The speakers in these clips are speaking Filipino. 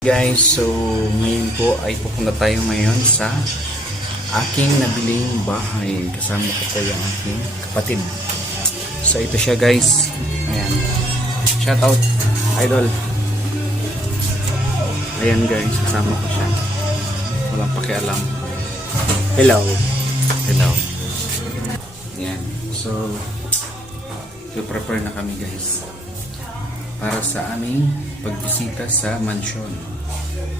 Guys, so ngayon po ay pupunta tayo ngayon sa aking nabiling bahay. Kasama ko po yung aking kapatid. So ito siya guys. Ayan. Shout out, idol. Ayan guys, kasama ko siya. Walang pakialam. Hello. Hello. Ayan. So, prepare na kami guys para sa aming pagbisita sa mansion.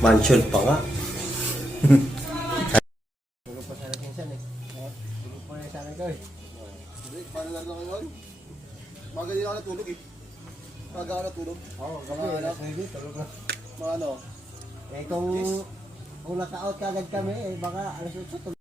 Mansion pa nga. Tulog pa sana minsan eh. Tulog pa sana ko eh. Paano lang ngayon? Magaling ako natulog eh. Maga ako natulog. Oo, gabi. Sige, tulog na. Mga ano? Eh kung naka-out kagad kami eh, baka alas 8 tulog.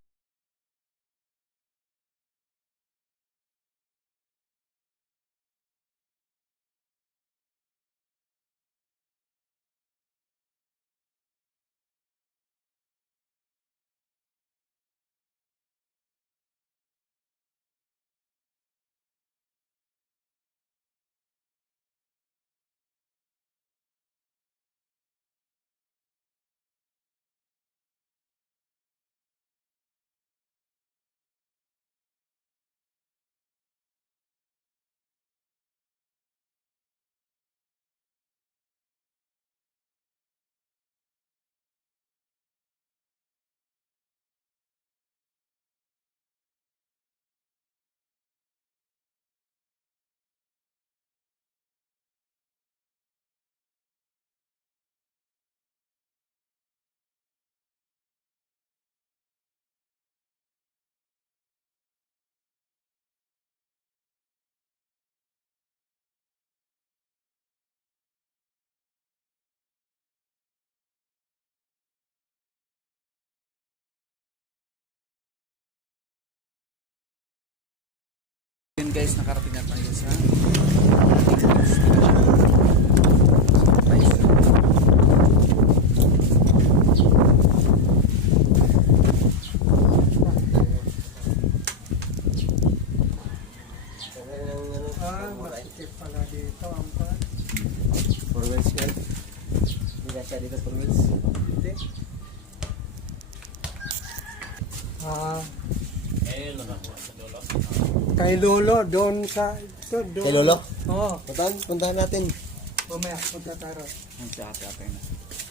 Yun guys, nakarating na tayo sa Masikip pala dito ang pan. For wheels guys. Hindi na siya dito for wheels. Hindi. Kay Lolo, doon sa... Doon. Kay Lolo? Oo. Puntahan natin. Mamaya, punta tayo. ang sa ate-ate na.